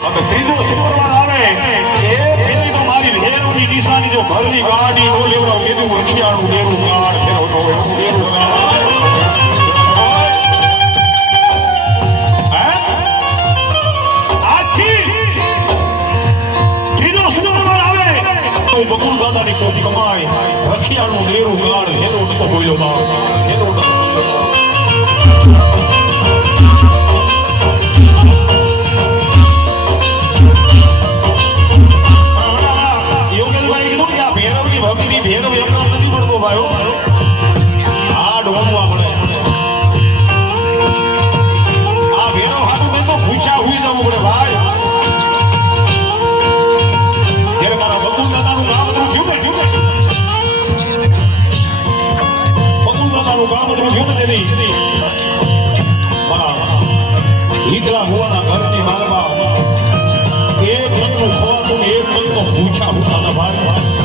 હવે ત્રીજો શુક્રવાર આવે એ પેલી તો મારી ભેરુની નિશાની જો ઘરની ગાડી નો લેવડાવ કીધું રખિયાળું ડેરું ગાડ ફેરો નો હોય હું ડેરું બકુલ દાદાની કોટી કમાય રખિયાળું ડેરું ગાડ હેલો નતો બોલ્યો બાપ હેલો નતો બોલ્યો ભેરવ એમનો નથી મળતો ભાઈઓ આ ડોમવા મળે આ ભેરવ હાથું મેં તો પૂછ્યા હુઈ જવું પડે ભાઈ જ્યારે મારા બકુલ દાદાનું કામ હતું જીવે બકુલ દાદાનું કામ હતું જીવે તેની મારા હીતળા હોવાના ઘરની માલમાં એક મનનું ખવાતું એક મન તો પૂછ્યા હતા ભાઈ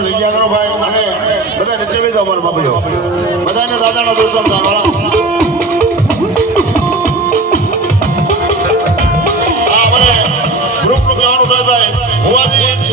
જગ્યા કરો ભાઈ અને બધા નીચે જાઓ મારા બાપુ બધાને દાદાના દર્શન વાળા